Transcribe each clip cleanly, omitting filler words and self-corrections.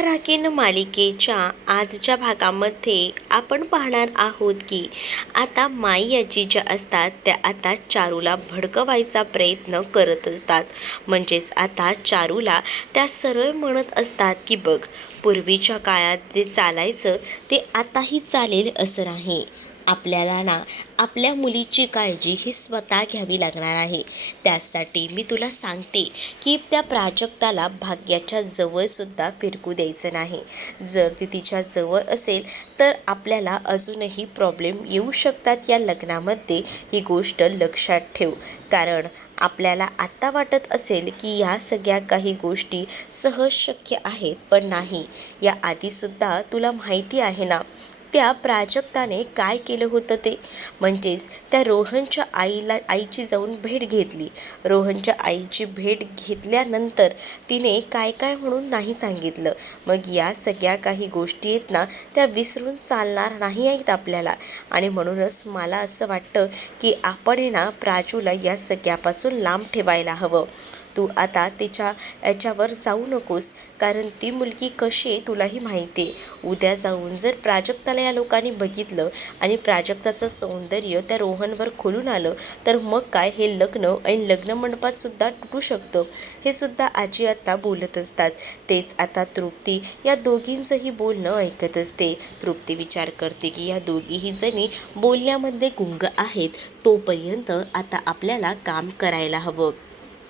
राधा राखेन मालिकेच्या आजच्या भागामध्ये आपण पाहणार आहोत की आता माई आजी ज्या असतात त्या आता चारूला भडकवायचा प्रयत्न करत असतात. म्हणजेच आता चारूला त्या सरळ म्हणत असतात की बघ, पूर्वीच्या काळात जे चालायचं ते आताही चालेल असं नाही. आपल्याला ना आपल्या मुलीची काळजी ही स्वतः घ्यावी लागणार आहे. त्यासाठी मी तुला सांगते की त्या प्राजक्ताला भाग्याच्या जवळसुद्धा फिरकू द्यायचं नाही. जर ती तिच्या जवळ असेल तर आपल्याला अजूनही प्रॉब्लेम येऊ शकतात या लग्नामध्ये. ही गोष्ट लक्षात ठेव. कारण आपल्याला आत्ता वाटत असेल की ह्या सगळ्या काही गोष्टी सहज शक्य आहेत, पण नाही. या आधीसुद्धा तुला माहिती आहे ना त्या प्राजक्ताने काय केलं होतं ते. म्हणजेच त्या रोहनच्या आईची जाऊन भेट घेतली. रोहनच्या आईची भेट घेतल्यानंतर तिने काय काय म्हणून नाही सांगितलं. मग या सगळ्या काही गोष्टी आहेत ना त्या विसरून चालणार नाही आहेत आपल्याला. आणि म्हणूनच मला असं वाटतं की आपण आहे ना प्राजूला या सगळ्यापासून लांब ठेवायला हवं. तू आता तिच्या याच्यावर जाऊ नकोस, कारण ती मुलगी कशी आहे तुलाही माहिती आहे. उद्या जाऊन जर प्राजक्ताला या लोकांनी बघितलं आणि प्राजक्ताचं सौंदर्य त्या रोहनवर खुलून आलं तर मग काय, हे लग्न आणि लग्न मंडपात सुद्धा तुटू शकतं. हे सुद्धा आजी आता बोलत असतात. तेच आता तृप्ती या दोघींचंही बोलणं ऐकत असते. तृप्ती विचार करते की या दोघीही जणी बोलण्यामध्ये गुंग आहेत. तोपर्यंत आता आपल्याला काम करायला हवं.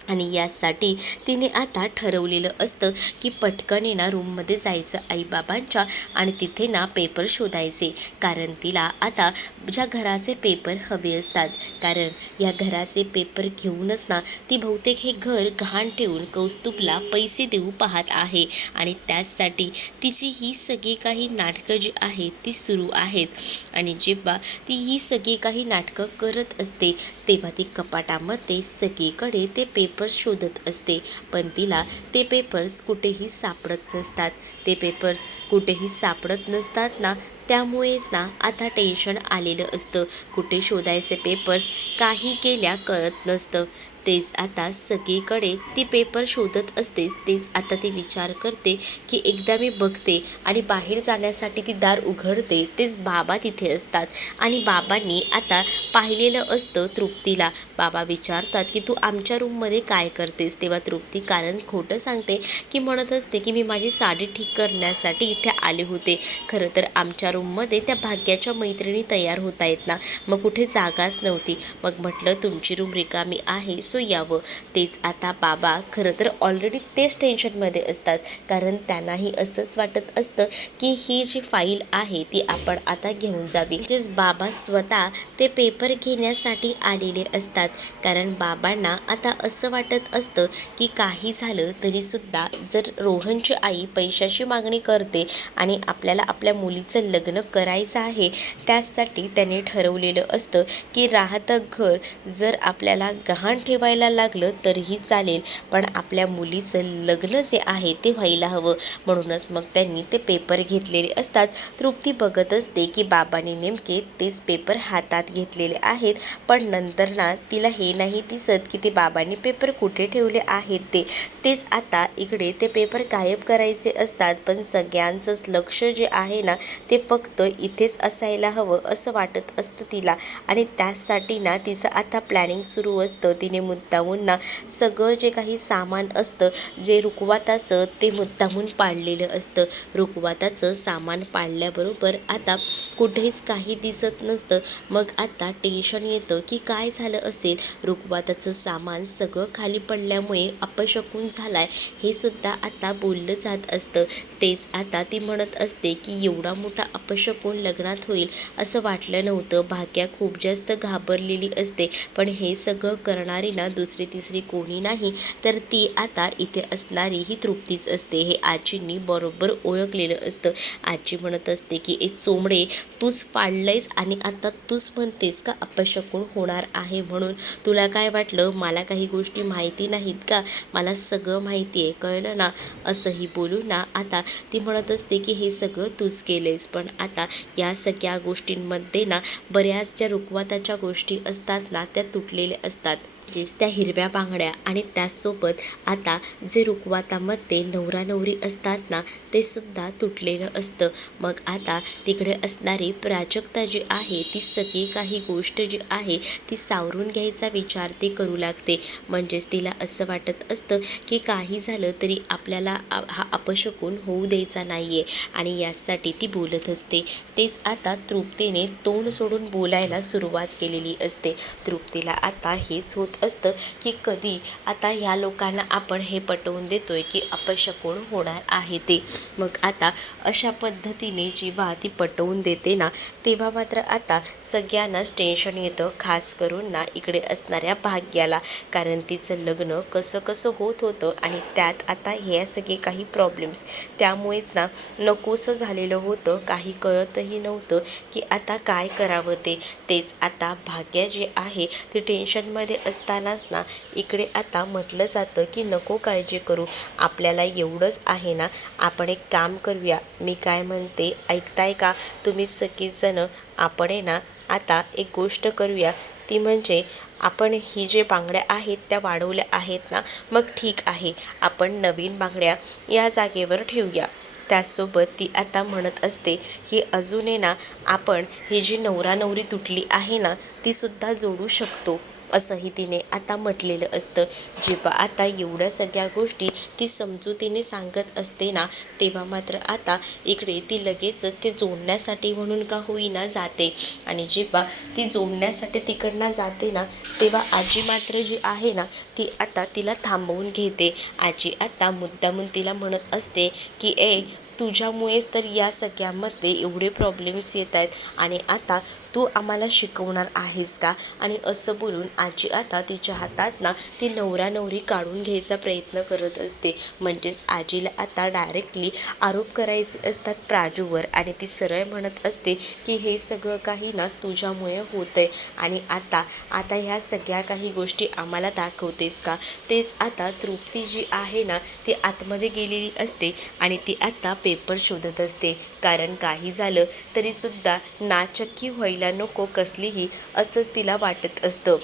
आणि यासाठी तिने आता ठरवलेलं असतं की पटकन ना रूममध्ये जायचं आईबाबांच्या आणि तिथे ना पेपर शोधायचे. कारण तिला आता ज्या घराचे पेपर हवे असतात. कारण या घराचे पेपर घेऊनच ना ती बहुतेक हे घर गहाण ठेवून कौस्तुभला पैसे देऊ पाहत आहे. आणि त्याचसाठी तिची ही सगळी काही नाटकं जी आहेत ती सुरू आहेत. आणि जेव्हा ती ही सगळी काही नाटकं करत असते तेव्हा ती कपाटामध्ये सगळीकडे ते पेपर्स शोधत असते. पण तिला ते पेपर्स कुठेही सापडत नसतात. ते पेपर्स कुठेही सापडत नसतात ना, त्यामुळेच ना आता टेन्शन आलेलं असतं. कुठे शोधायचे पेपर्स काही केल्या कळत नसतं. तेच आता सगळीकडे ती पेपर शोधत असतेच. तेच आता ती विचार करते की एकदा मी बघते आणि बाहेर जाण्यासाठी ती दार उघडते. तेच बाबा तिथे असतात आणि बाबांनी आता पाहिलेलं असतं तृप्तीला. बाबा विचारतात की तू आमच्या रूममध्ये काय करतेस. तेव्हा तृप्ती कारण खोटं सांगते की म्हणत असते की मी माझी साडी ठीक करण्यासाठी इथे आले होते. खरं तर आमच्या रूममध्ये त्या भाग्याच्या मैत्रिणी तयार होत आहेत ना, मग कुठे जागाच नव्हती. मग म्हटलं तुमची रूम रिकामी आहे सो यावं. तेच आता बाबा खरं तर ऑलरेडी तेच टेन्शनमध्ये असतात. कारण त्यांनाही असंच वाटत असतं की ही जी फाईल आहे ती आपण आता घेऊन जावी. म्हणजेच बाबा स्वतः ते पेपर घेण्यासाठी आलेले असतात. कारण बाबांना आता असं वाटत असतं की काही झालं तरीसुद्धा जर रोहनची आई पैशाची मागणी करते आणि आपल्याला आपल्या मुलीचं लग्न करायचं आहे, त्यासाठी त्याने ठरवलेलं असतं की राहतं घर जर आपल्याला गहाण ठेवायला लागलं तरीही चालेल, पण आपल्या मुलीचं लग्न जे आहे ते व्हायला हवं. म्हणूनच मग त्यांनी ते पेपर घेतलेले असतात. तृप्ती बघत असते की बाबांनी नेमके तेच पेपर हातात घेतलेले आहेत. पण नंतर ना तिला हे नाही दिसत की ते बाबांनी पेपर कुठे ठेवले आहेत ते. तेच आता इकडे ते पेपर गायब करायचे असतात. पण सगळ्यांचंच लक्ष जे आहे ना ते फक्त इथेच असायला हवं असं वाटत असतं तिला. आणि त्यासाठी ना तिचं आता प्लॅनिंग सुरू असतं. तिने मुद्दामून ना सगळं जे काही सामान असतं जे रुखवाताचं ते मुद्दामून पाडलेलं असतं. रुखवाताचं सामान पाडल्याबरोबर आता कुठेच काही दिसत नसतं. मग आता टेन्शन येतं की काय झालं असेल. रुखवाताचं सामान सगळं खाली पडल्यामुळे अपशकुन झालाय हे सुद्धा आता बोललं जात असतं. तेच आता ती म्हणत असते की एवढा मोठा अपशकुन लग्नात होईल असं वाटलं नव्हतं. भाग्या खूप जास्त घाबरलेली असते. पण हे सगळं करणारी ना दुसरी तिसरी कोणी नाही तर ती आता इथे असणारी ही तृप्तीच असते. हे आजींनी बरोबर ओळखलेलं असतं. आजी म्हणत असते की ए चोमडे, तूच पाडलंयस आणि आता तूच म्हणतेस का अपशकुन होणार आहे म्हणून. तुला काय वाटलं मला काही गोष्टी माहिती नाहीत का? मला सगळं माहिती आहे, कळलं ना. असंही बोलून ना आता ती म्हणत असते की हे सगळं तूच केलंयस. पण आता या सगळ्या गोष्टींमध्ये ना बऱ्याच ज्या रुखवाताच्या गोष्टी असतात ना त्या तुटलेल्या असतात. म्हणजेच त्या हिरव्या बांगड्या आणि त्याचसोबत आता जे रुखवातामध्ये नवरा नवरी असतात ना ते सुद्धा तुटलेलं असतं. मग आता तिकडे असणारी प्राजक्ता जी आहे ती सगळी काही गोष्ट जी आहे ती सावरून घ्यायचा विचार ती करू लागते. म्हणजेच तिला असं वाटत असतं की काही झालं तरी आपल्याला हा अपशकुन होऊ द्यायचा नाही आहे आणि यासाठी ती बोलत असते. तेच आता तृप्तीने तोंड सोडून बोलायला सुरुवात केलेली असते. तृप्तीला आता हेच होत असतं की कधी आता ह्या लोकांना आपण हे पटवून देतोय की अपशकुन होणार आहे ते. मग आता अशा पद्धतीने जेव्हा ती पटवून देते ना तेव्हा मात्र आता सगळ्यांनाच टेन्शन येतं, खास करून ना इकडे असणाऱ्या भाग्याला. कारण तिचं लग्न कसं कसं होत होतं आणि त्यात आता हे सगळे काही प्रॉब्लेम्स त्यामुळेच ना नकोसं झालेलं होतं. काही कळतही नव्हतं की आता काय करावं ते. तेच आता भाग्य जे आहे ते टेन्शनमध्ये असतानाच ना इकडे आता म्हटलं जातं की नको काळजी करू, आपल्याला एवढंच आहे ना, आपण एक काम करूया. मी काय म्हणते ऐकताय का तुम्ही सगळेजणं? आपण आहे ना आता एक गोष्ट करूया, ती म्हणजे आपण ही जे बांगड्या आहेत त्या वाढवल्या आहेत ना, मग ठीक आहे आपण नवीन बांगड्या या जागेवर ठेवूया. त्याचसोबत ती आता म्हणत असते की अजून आहे ना आपण ही जी नवरा नवरी तुटली आहे ना ती सुद्धा जोडू शकतो, असंही तिने आता म्हटलेलं असतं. जेव्हा आता एवढ्या सगळ्या गोष्टी ती समजुतीने सांगत असते ना तेव्हा मात्र आता इकडे ती लगेचच ते जोडण्यासाठी म्हणून का होईना जाते. आणि जेव्हा ती जोडण्यासाठी तिकडनं जाते ना तेव्हा आजी मात्र जी आहे ना ती आता तिला थांबवून घेते. आजी आता मुद्दामून तिला म्हणत असते की तुझ्यामुळेच तर या सगळ्यामध्ये एवढे प्रॉब्लेम्स येत आहेत आणि आता तू आम्हाला शिकवणार आहेस का? आणि असं बोलून आजी आता तिच्या हातात ना ती नवरा नवरी काढून घ्यायचा प्रयत्न करत असते. म्हणजेच आजीला आता डायरेक्टली आरोप करायचे असतात प्राजूवर आणि ती सरळ म्हणत असते की हे सगळं काही ना तुझ्यामुळे होतंय आणि आता आता ह्या सगळ्या काही गोष्टी आम्हाला दाखवतेस का? तेच आता तृप्ती जी आहे ना ती आतमध्ये गेलेली असते आणि ती आता पेपर शोधत असते. कारण काही झालं तरीसुद्धा नाचक्की व्हायला नको कसलीही, असंच तिला वाटत असतं.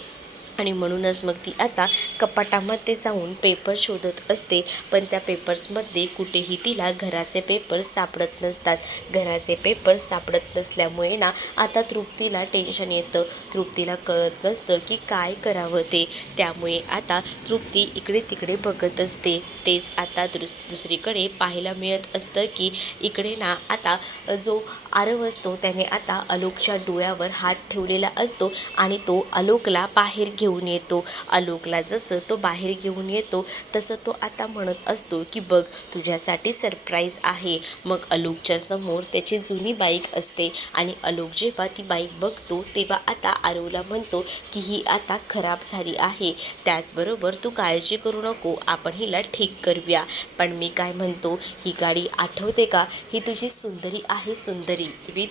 आणि म्हणूनच मग ती आता कपाटामध्ये जाऊन पेपर शोधत असते. पण त्या पेपर्समध्ये कुठेही तिला घराचे पेपर्स सापडत नसतात. घराचे पेपर्स सापडत नसल्यामुळे ना आता तृप्तीला टेन्शन येतं. तृप्तीला कळत नसतं की काय करावं ते. त्यामुळे आता तृप्ती इकडे तिकडे बघत असते. तेच आता दुसरीकडे पाहायला मिळत असतं की इकडे ना आता जो आरव असतो त्याने आता आलोकच्या डोळ्यावर हात ठेवलेला असतो आणि तो आलोकला बाहेर घेऊन येतो. आलोकला जसं तो बाहेर घेऊन येतो तसं तो आता म्हणत असतो की बघ तुझ्यासाठी सरप्राईज आहे. मग आलोकच्या समोर त्याची जुनी बाईक असते आणि आलोक जेव्हा ती बाईक बघतो तेव्हा आता आरवला म्हणतो की ही आता खराब झाली आहे, त्याचबरोबर तू काळजी करू नको, आपण हिला ठीक करूया. पण मी काय म्हणतो, ही गाडी आठवते का? ही तुझी सुंदरी आहे, सुंदरी.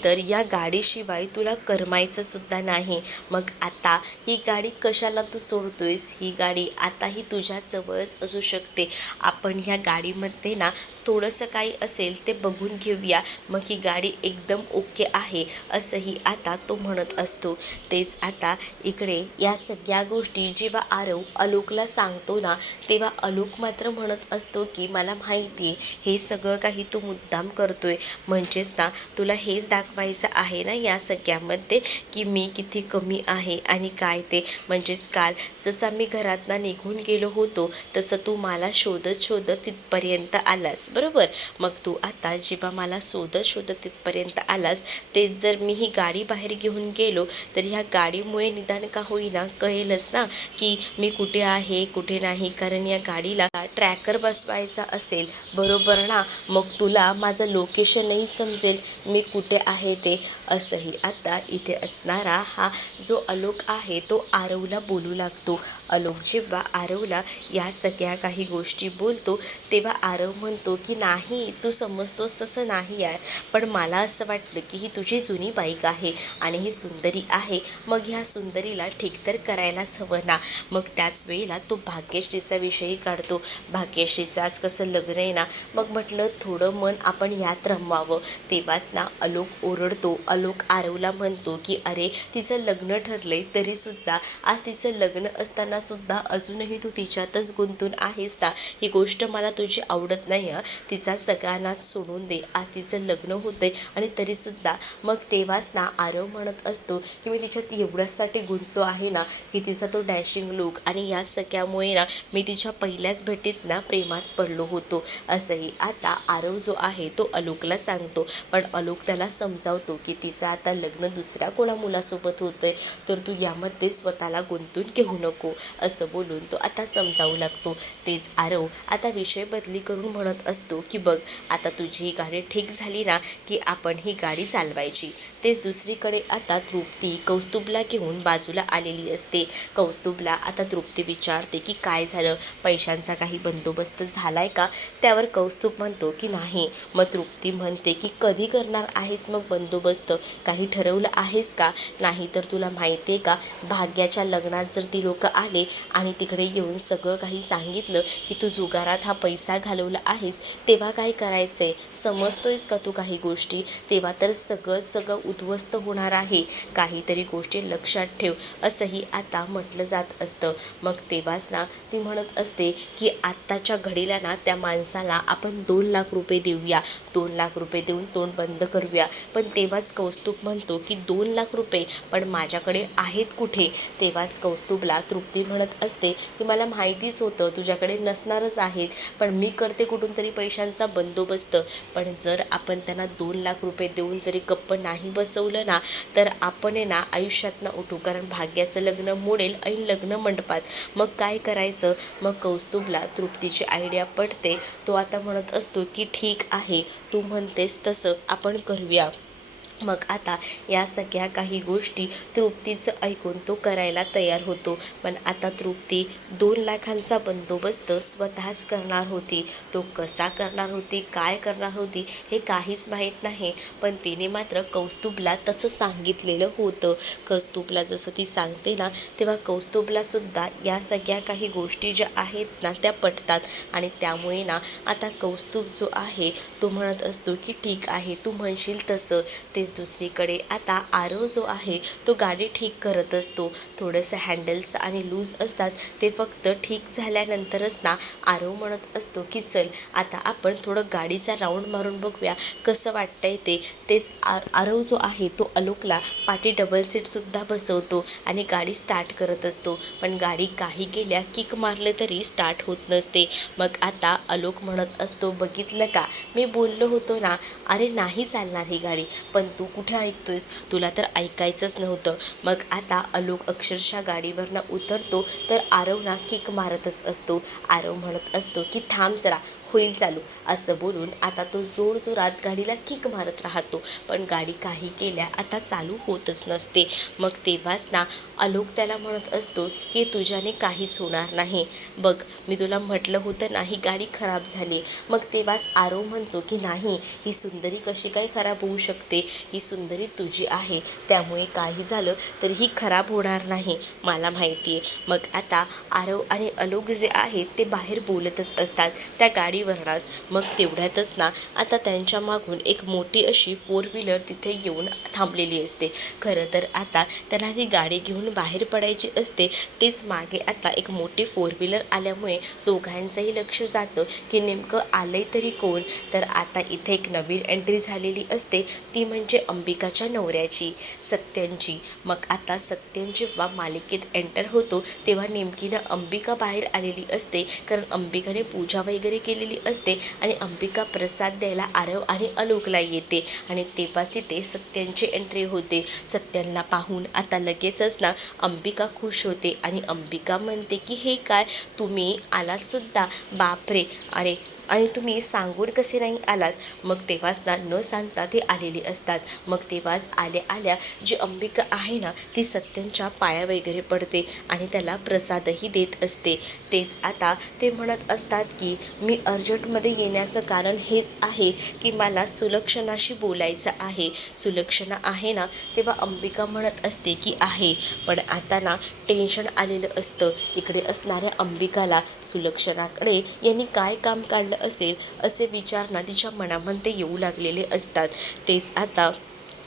तर या गाडीशिवाय तुला करमायचं सुद्धा नाही. मग आता ही गाडी कशाला तू सोडतोयस? ही गाडी आताही तुझ्या जवळच असू शकते. आपण ह्या गाडीमध्ये ना थोडंसं काही असेल ते बघून घेऊया, मग ही गाडी एकदम ओके आहे, असंही आता तो म्हणत असतो. तेच आता इकडे या सगळ्या गोष्टी जेव्हा आरव आलोकला सांगतो ना तेव्हा आलोक मात्र म्हणत असतो की मला माहिती आहे हे सगळं काही तू मुद्दाम करतोय. म्हणजेच ना तुला हेच दाखवायचं आहे ना या सगळ्यामध्ये की मी किती कमी आहे आणि काय ते. म्हणजेच काल जसा मी घरातनं निघून गेलो होतो तसं तू मला शोधत शोधत तिथपर्यंत आलास, बरोबर? मग तू आता जेव्हा मला शोधत शोधत तिथपर्यंत आलास तेच जर मी ही गाडी बाहेर घेऊन गेलो तर ह्या गाडीमुळे निदान का होईना कळेलच ना की मी कुठे आहे कुठे नाही. कारण या गाडीला ट्रॅकर बसवायचा असेल, बरोबर ना? मग तुला माझं लोकेशनही समजेल मी कुठे आहे ते. असंही आता इथे असणारा हा जो आलोक आहे तो आरवला बोलू लागतो. आलोक जेव्हा आरवला या सगळ्या काही गोष्टी बोलतो तेव्हा आरव म्हणतो की नाही तू समजतोस तसं नाही आहे, पण मला असं वाटलं की ही तुझी जुनी बाईक आहे आणि ही सुंदरी आहे, मग ह्या सुंदरीला ठीक तर करायलाच हवं ना. मग त्याच वेळेला तो भाग्यश्रीचा विषयही काढतो. भाग्यश्रीचं आज कसं लग्न आहे ना, मग म्हटलं थोडं मन आपण यात रमवावं. तेव्हाच ना आलोक ओरडतो. आलोक आरवला म्हणतो की अरे तिचं लग्न ठरलंय तरीसुद्धा आज तिचं लग्न असताना सुद्धा अजूनही तू तिच्यातच गुंतून आहेस ना, ही गोष्ट मला तुझी आवडत नाही हं. तिचा सगळ्यांनाच सोडून दे. आज तिचं लग्न होतंय आणि तरीसुद्धा मग तेव्हाच ना आरव म्हणत असतो की मी तिच्यात एवढ्यासाठी गुंतलो आहे ना, की तिचा तो डॅशिंग लुक आणि या सगळ्यामुळे ना मी तिच्या पहिल्याच भेटीत ना प्रेमात पडलो होतो. असंही आता आरव जो आहे तो आलोकला सांगतो. पण आलोक त्याला समजावतो की तिचं आता लग्न दुसऱ्या कोणा मुलासोबत होतंय, तर तू यामध्ये स्वतःला गुंतून घेऊ नको असं बोलून तो आता समजावू लागतो. तेच आरव आता विषय बदली करून म्हणत असतो की बघ आता तुझी गाडी ठीक झाली ना, की आपण ही गाडी चालवायची. तेच दुसरीकडे आता तृप्ती कौस्तुभला घेऊन बाजूला आलेली असते. कौस्तुभला आता तृप्ती विचारते की काय झालं, पैशांचा काही बंदोबस्त झालाय का? त्यावर कौस्तुभ म्हणतो की नाही. मग तृप्ती म्हणते की कधी करणार आहेस मग बंदोबस्त, काही ठरवलं आहेस का? नाही तर तुला माहिती आहे का, भाग्याच्या लग्नात जर ती लोक आले आणि तिकडे येऊन सगळं काही सांगितलं की तू जुगारात हा पैसा घालवला आहेस, तेव्हा काय करायचंय? समजतोयस का तू काही गोष्टी? तेव्हा तर सगळं उद्ध्वस्त होणार आहे. काहीतरी गोष्टी लक्षात ठेव असंही आता म्हटलं जात असतं. मग तेव्हाच ना ती म्हणत असते की आत्ताच्या घडीला ना त्या माणसाला आपण 2 लाख रुपये देऊया, 2 लाख रुपये देऊन तोंड बंद करूया. पण तेव्हाच कौस्तुभ म्हणतो की 2 लाख रुपये पण माझ्याकडे आहेत कुठे? तेव्हाच कौस्तुभला तृप्ती म्हणत असते की मला माहितीच होतं तुझ्याकडे नसणारच आहेत, पण मी करते कुठून तरी पैशांचा बंदोबस्त. पण जर आपण त्यांना 2 लाख रुपये देऊन जरी गप्प नाही बसवलं ना, तर आपण आहे ना आयुष्यात ना उठू, कारण भाग्याचं लग्न मोडेल ऐन लग्न मंडपात. मग काय करायचं? मग कौस्तुभला तृप्तीची आयडिया पटते. तो आता म्हणत असतो की ठीक आहे, तू म्हणतेस तसं आपण करूया. मग आता या सगळ्या काही गोष्टी तृप्तीचं ऐकून तो करायला तयार होतो. पण आता तृप्ती 2 लाखांचा बंदोबस्त स्वतःच करणार होती. तो कसा करणार होती, काय करणार होती हे काहीच माहीत नाही. पण तिने मात्र कौस्तुभला तसं सांगितलेलं होतं. कौस्तुभला जसं ती सांगते ना, तेव्हा कौस्तुभलासुद्धा या सगळ्या काही गोष्टी ज्या आहेत ना त्या पटतात. आणि त्यामुळे ना आता कौस्तुभ जो आहे तो म्हणत असतो की ठीक आहे, तू म्हणशील तसं. तेच दुसरीकडे आता आरव जो आहे तो गाडी ठीक करत असतो. थोडंसं हँडल्स आणि लूज असतात, ते फक्त ठीक झाल्यानंतरच ना आरव म्हणत असतो की चल आता आपण थोडं गाडीचा राऊंड मारून बघूया कसं वाटतंय ते. तेच आरव जो आहे तो आलोकला पाठी डबल सीटसुद्धा बसवतो आणि गाडी स्टार्ट करत असतो. पण गाडी काही गेल्या किक मारलं तरी स्टार्ट होत नसते. मग आता आलोक म्हणत असतो बघितलं का, मी बोललो होतो ना, अरे नाही चालणार ही गाडी. पण तू कुठे ऐकतोयस, तुला तर ऐकायचंच नव्हतं. मग आता आलोक अक्षरशः गाडीवरनं उतरतो तर आरव ना किक मारतच असतो. आरव म्हणत असतो की थांब जरा, होईल चालू असं बोलून आता तो जोरजोरात गाडीला किक मारत राहतो. पण गाडी काही केल्या आता चालू होतच नसते. मग तेव्हाच ना आलोक त्याला म्हणत असतो की तुझ्याने काहीच होणार नाही. बघ मी तुला म्हटलं होतं ना ही गाडी खराब झाली. मग तेव्हाच आरव म्हणतो की नाही, ही सुंदरी कशी काय खराब होऊ शकते, ही सुंदरी तुझी आहे, त्यामुळे काही झालं तर ही खराब होणार नाही, मला माहिती आहे. मग आता आरव आणि आलोक जे आहेत ते बाहेर बोलतच असतात त्या गाडीवरच. मग तेवढ्यातच ना आता त्यांच्या मागून एक मोठी अशी 4 व्हीलर तिथे येऊन थांबलेली असते. खरं तर आता त्यांना ती गाडी घेऊन बाहेर पडायची असते. तेच मागे आता एक मोठी 4 व्हीलर आल्यामुळे दोघांचंही लक्ष जातं की नेमकं आलंय तरी कोण. तर आता इथे एक नवीन एंट्री झालेली असते, ती म्हणजे अंबिकाच्या नवऱ्याची, सत्यांची. मग आता सत्यन जेव्हा मालिकेत एंटर होतो तेव्हा नेमकीनं अंबिका बाहेर आलेली असते, कारण अंबिकाने पूजा वगैरे केलेली असते आणि अंबिका प्रसाद द्यायला आरव आणि आलोकला येते. आणि तेव्हाच तिथे सत्यांची एंट्री होते. सत्यांना पाहून आता लगेचच ना अंबिका खुश होते आणि अंबिका म्हणते की हे काय, तुम्ही आलात सुद्धा, बापरे, अरे आणि तुम्ही सांगून कसे नाही आलात. मग तेव्हाच ना न सांगता ते आलेले असतात. मग तेव्हाच आल्या आल्या जी अंबिका आहे ना ती सत्यांच्या पाया वगैरे पडते आणि त्याला प्रसादही देत असते. तेच आता ते म्हणत असतात की मी अर्जंटमध्ये येण्याचं कारण हेच आहे की मला सुलक्षणाशी बोलायचं आहे. सुलक्षणा आहे ना. तेव्हा अंबिका म्हणत असते की आहे, पण आता ना टेन्शन आलेलं असतं. इकडे असणाऱ्या अंबिकाला सुलक्षणाकडे यांनी काय काम काढलं असेल असे विचार ना तिच्या मनामध्ये येऊ लागलेले असतात. तेच आता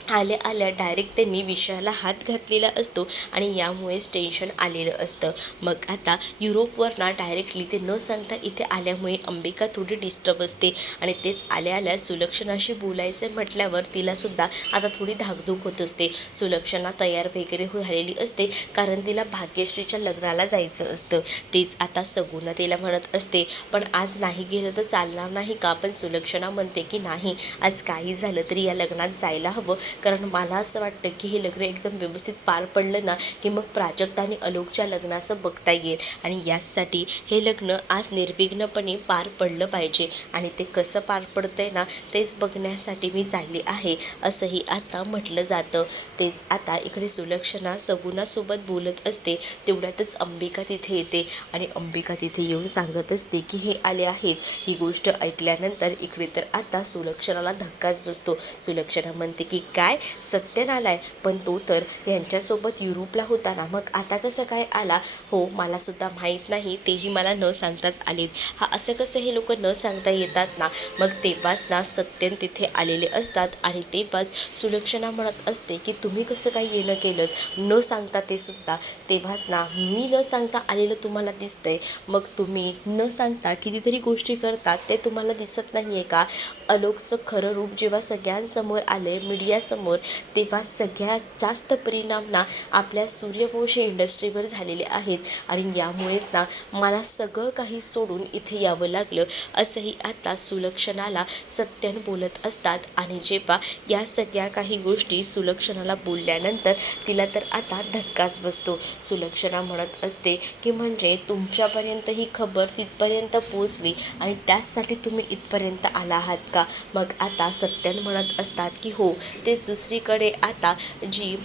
आल्या आल्या डायरेक्ट त्यांनी विषयाला हात घातलेला असतो आणि यामुळेच टेन्शन आलेलं असतं. मग आता युरोपवर ना डायरेक्टली ते न सांगता इथे आल्यामुळे अंबिका थोडी डिस्टर्ब असते आणि तेच आल्या आल्या सुलक्षणाशी बोलायचं म्हटल्यावर तिलासुद्धा आता थोडी धाकधूक होत असते. सुलक्षणा तयार वगैरे झालेली असते कारण तिला भाग्यश्रीच्या लग्नाला जायचं असतं. तेच आता सगुना तिला म्हणत असते, पण आज नाही गेलं तर चालणार नाही का. पण सुलक्षणा म्हणते की नाही, आज काही झालं तरी या लग्नात जायला हवं, कारण मला असं वाटतं की हे लग्न एकदम व्यवस्थित पार पडलं ना की मग प्राजक्ता आणि आलोकच्या लग्नाचं बघता येईल आणि यासाठी हे लग्न आज निर्विघ्नपणे पार पडलं पाहिजे आणि ते कसं पार पडतंय ना तेच बघण्यासाठी मी चालली आहे असंही आता म्हटलं जातं. तेच आता इकडे सुलक्षणा सगुणासोबत बोलत असते. तेवढ्यातच अंबिका तिथे येते आणि अंबिका तिथे येऊन सांगत असते की हे आले आहेत. ही गोष्ट ऐकल्यानंतर इकडे तर आता सुलक्षणाला धक्काच बसतो. सुलक्षणा म्हणते की काय सत्यन आलाय, पण तो तर यांच्यासोबत युरोपला होता ना, मग आता कसं काय आला. हो मलासुद्धा माहीत नाही, तेही मला न सांगताच आलेत. हा असं कसं हे लोक न सांगता येतात ना. मग तेव्हाच ना सत्यन तिथे आलेले असतात आणि तेव्हाच सुलक्षणा म्हणत असते की तुम्ही कसं काय येणं केलं न सांगता ते सुद्धा. तेव्हाच ना मी न सांगता आलेलं तुम्हाला दिसतंय, मग तुम्ही न सांगता कितीतरी गोष्टी करतात ते तुम्हाला दिसत नाही आहे का. आलोकचं खरं रूप जेव्हा सगळ्यांसमोर आले मीडियासमोर, तेव्हा सगळ्यात जास्त परिणाम ना आपल्या सूर्यवंशी इंडस्ट्रीवर झालेले आहेत आणि यामुळेच ना मला सगळं काही सोडून इथे यावं लागलं असंही आता सुलक्षणाला सत्यन बोलत असतात. आणि जेव्हा या सगळ्या काही गोष्टी सुलक्षणाला बोलल्यानंतर तिला तर आता धक्काच बसतो. सुलक्षणा म्हणत असते की म्हणजे तुमच्यापर्यंत ही खबर तिथपर्यंत पोचली आणि त्याचसाठी तुम्ही इथपर्यंत आला आहात का. मग आता सत्यन म्हणत असतात की हो, तेच दुसरीकडे आता जी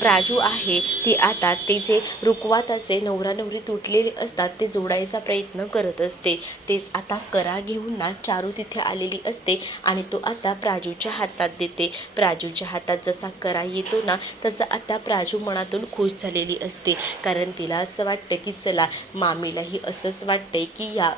प्राजू आहे ती आता ते जे रुकवाताचे नवरा नवरी तुटलेले असतात ते जोडायचा प्रयत्न करत असते. तेच आता करा घेऊन ना चारू तिथे आलेली असते आणि तो आता प्राजूच्या हातात देते. प्राजूच्या हातात जसा करा येतो ना तसं आता प्राजू मनातून खुश झालेली असते, कारण तिला असं वाटतं की चला मामीलाही असंच वाटतंय की या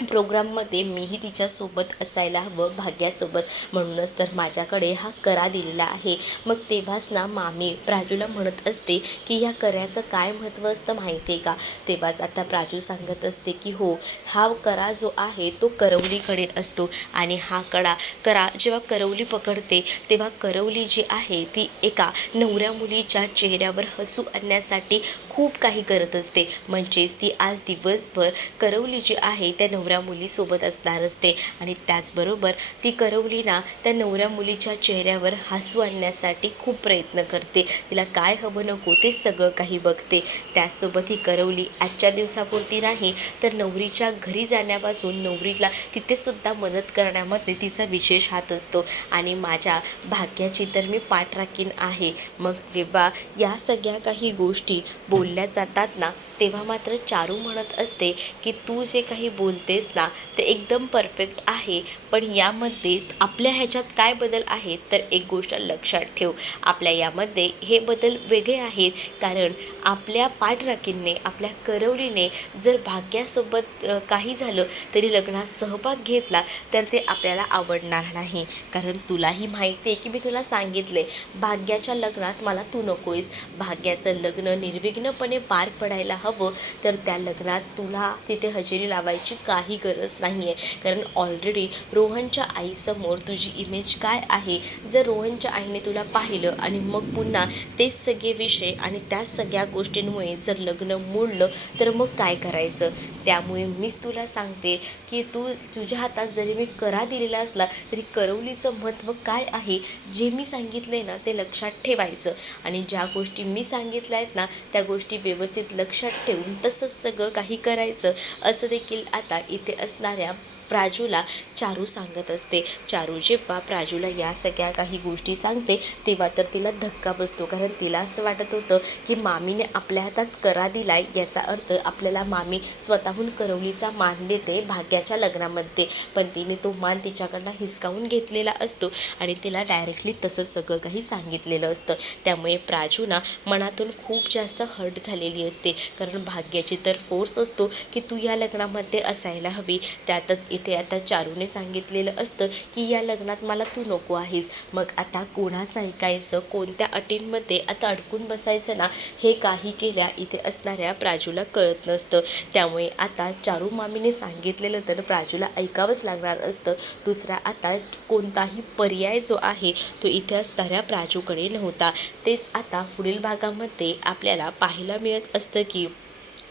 प्रोग्राममध्ये मीही तिच्यासोबत असायला हवं भाग्यासोबत, म्हणूनच तर माझ्याकडे हा करा दिलेला आहे. मग तेव्हाच ना मामी प्राजूला म्हणत असते की या कराचं काय महत्त्व असतं माहिती आहे का. तेव्हाच आता प्राजू सांगत असते की हो, हा करा जो आहे तो करवलीकडे असतो आणि हा करा जेव्हा करवली पकडते तेव्हा करवली जी आहे ती एका नवऱ्या मुलीच्या चेहऱ्यावर हसू आणण्यासाठी खूप काही करत असते. म्हणजेच ती आज दिवसभर करवली जी आहे त्या नवऱ्या मुलीसोबत असणार असते आणि त्याचबरोबर ती करवली ना त्या नवऱ्या मुलीच्या चेहऱ्यावर हसू आणण्यासाठी खूप प्रयत्न करते. तिला काय हवं नको ते सगळं काही बघते. त्याचसोबत ही करवली आजच्या दिवसापुरती नाही तर नवरीच्या घरी जाण्यापासून नवरीला तिथेसुद्धा मदत करण्यामध्ये तिचा विशेष हात असतो आणि माझ्या भाग्याची तर मी पाठ राखीन आहे. मग जेव्हा या सगळ्या काही गोष्टी बोलल्या जातात ना तेव्हा मात्र चारू म्हणत असते की तू जे काही बोलतेस ना ते एकदम परफेक्ट आहे, पण यामध्ये आपल्या ह्याच्यात काय बदल आहेत तर एक गोष्ट लक्षात ठेव, आपल्या यामध्ये हे बदल वेगळे आहेत कारण आपल्या पाठराखींने आपल्या करवलीने जर भाग्यासोबत काही झालं तरी लग्नात सहभाग घेतला तर ते आपल्याला आवडणार नाही. कारण तुलाही माहिती आहे की मी तुला सांगितले भाग्याच्या लग्नात मला तू नकोयस. भाग्याचं लग्न निर्विघ्नपणे पार पडायला हवं तर त्या लग्नात तुला तिथे हजेरी लावायची काही गरज नाही आहे, कारण ऑलरेडी रोहनच्या आईसमोर तुझी इमेज काय आहे. जर रोहनच्या आईने तुला पाहिलं आणि मग पुन्हा तेच सगळे विषय आणि त्या सगळ्या गोष्टींमुळे जर लग्न मोडलं तर मग काय करायचं. त्यामुळे मीच तुला सांगते की तुझ्या हातात जरी मी करा दिलेला असला तरी करवलीचं महत्त्व काय आहे जे मी सांगितले ना ते लक्षात ठेवायचं आणि ज्या गोष्टी मी सांगितल्या आहेत ना त्या गोष्टी व्यवस्थित लक्षात ठेवून तसंच सगळं काही करायचं. असं देखील आता इथे असणाऱ्या प्राजूला चारू सांगत असते. चारू जेव्हा प्राजूला या सगळ्या काही गोष्टी सांगते तेव्हा तर तिला धक्का बसतो, कारण तिला असं वाटत होतं की मामीने आपल्या हातात करा दिलाय, याचा अर्थ आपल्याला मामी स्वतःहून करवलीचा मान देते भाग्याच्या लग्नामध्ये. पण तिने तो मान तिच्याकडनं हिसकावून घेतलेला असतो आणि तिला डायरेक्टली तसं सगळं काही सांगितलेलं असतं. त्यामुळे प्राजूना मनातून खूप जास्त हर्ट झालेली असते, कारण भाग्याची तर फोर्स असतो की तू या लग्नामध्ये असायला हवी. त्यातच इथे आता चारूने सांगितलेलं असतं की या लग्नात मला तू नको आहेस. मग आता कोणाचं ऐकायचं, कोणत्या अटींमध्ये आता अडकून बसायचं ना, हे काही केल्या इथे असणाऱ्या प्राजूला कळत नसतं. त्यामुळे आता चारू मामीने सांगितलेलं तर प्राजूला ऐकावंच लागणार असतं. दुसरा आता कोणताही पर्याय जो आहे तो इथे असणाऱ्या प्राजूकडे नव्हता. तेच आता पुढील भागामध्ये आपल्याला पाहायला मिळत असतं की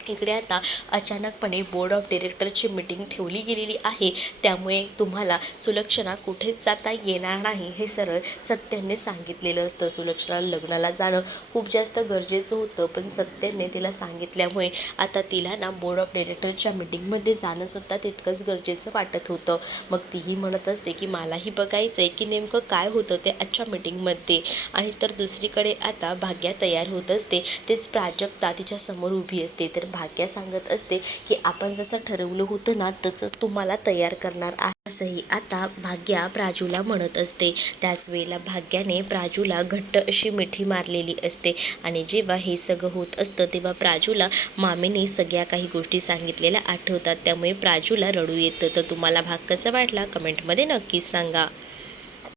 इकडे आता अचानकपणे बोर्ड ऑफ डिरेक्टरची मीटिंग ठेवली गेलेली आहे. त्यामुळे तुम्हाला सुलक्षणा कुठेच जाता येणार नाही हे सरळ सत्याने सांगितलेलं असतं. सुलक्षणाला लग्नाला जाणं खूप जास्त गरजेचं होतं, पण सत्याने तिला सांगितल्यामुळे आता तिला ना बोर्ड ऑफ डिरेक्टरच्या मीटिंगमध्ये जाणंसुद्धा तितकंच गरजेचं वाटत होतं. मग तीही म्हणत असते की मलाही बघायचं आहे की नेमकं काय होतं ते आजच्या मीटिंगमध्ये. आणि तर दुसरीकडे आता भाग्या तयार होत असते. तेच प्राजक्ता तिच्यासमोर उभी असते. तर भाग्या सांगत असते की आपण जसं ठरवलं होतं ना तसंच तुम्हाला तयार करणार आहे, असंही आता भाग्या प्राजूला म्हणत असते. त्याच वेळेला भाग्याने प्राजूला घट्ट अशी मिठी मारलेली असते. आणि जेव्हा हे सगळं होत असतं तेव्हा प्राजूला मामीने सगळ्या काही गोष्टी सांगितलेल्या आठवतात. त्यामुळे प्राजूला रडू येतं. तर तुम्हाला भाग कसा वाटला कमेंटमध्ये नक्कीच सांगा.